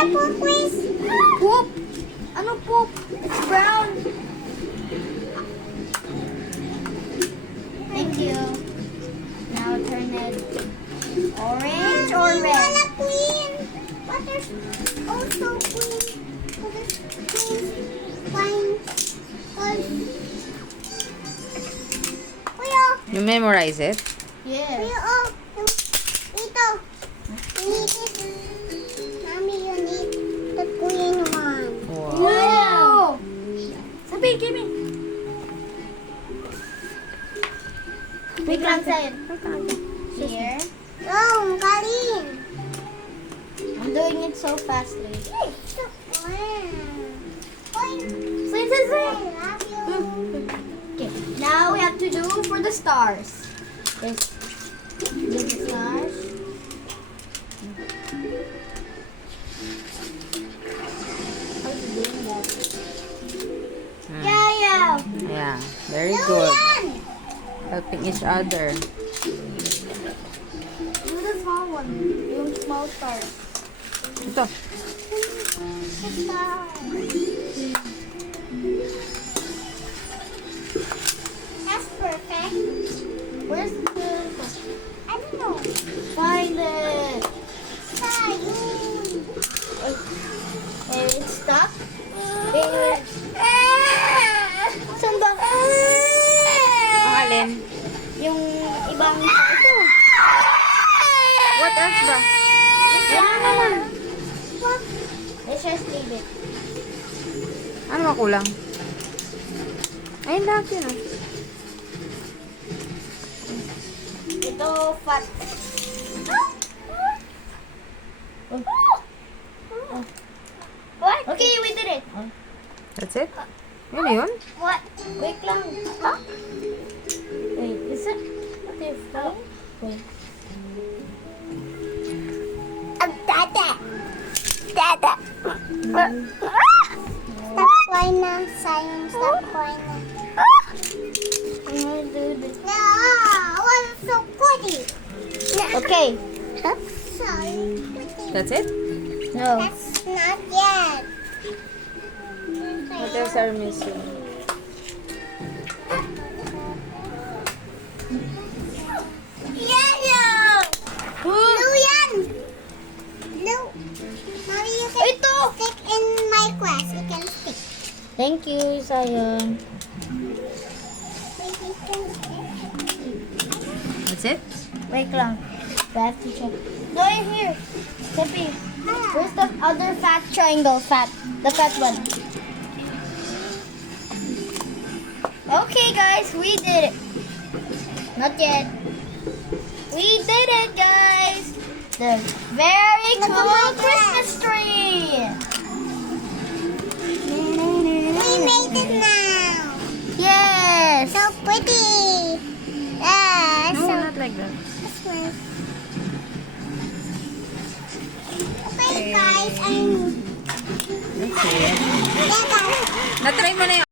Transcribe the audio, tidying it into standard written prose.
the poop, please? Poop? Ano poop? It's brown. Thank you. Now turn it orange or red? Wala queen. Water's also queen. Water's queen. Fine. Kuya, You memorize it? kuya, Yes. oh. Ito. You need it. Mommy, you need the queen one. Wow. Wow! Sabi, give me. Wait lang sa'yo. Here. Oh, ang galing. I'm doing it so fast, Ray. So fun. Queen. Say, I love you. Okay, now we have to do for the stars. This the stars. How's it doing that? Hmm. Yeah. Yeah, very Do good. yan. Helping each other. Do the small one. Yung small stars. Ito. That's perfect. Where's the... I don't know. Find it. Sayun. It's stuck. Wait. Saan ba? Ang alin? Yung ibang... Ito. What else ba? Yan. Let's just leave it. Ano ba kulang? Ayun lahat yun ah. Ito, fat. What? Okay, we did it. That's it? Yun na yun? What? Wait lang. Wait, is it? Different? Wait. Dada. Dada. Stop crying na. Sayun, stop crying na. I'm gonna do this. No, was so pretty. Okay. So pretty. That's it? No. That's not yet. What else are missing? Yellow. Blue yan. Blue. Mommy, you can Ito. stick in my class. You can stick. Thank you, Sayon. You can stick. That's it? Wait lang. Fat check. No, here. Tippy. Where's the other fat triangle? The fat one. Okay, guys, we did it. Not yet. We did it, guys. The very Look at cool my Christmas tree. We made it now. Yes. So pretty. Yeah, No, so not like that. Christmas. Okay, guys, I'm... That's it. Yeah, guys. Na-try mo na yung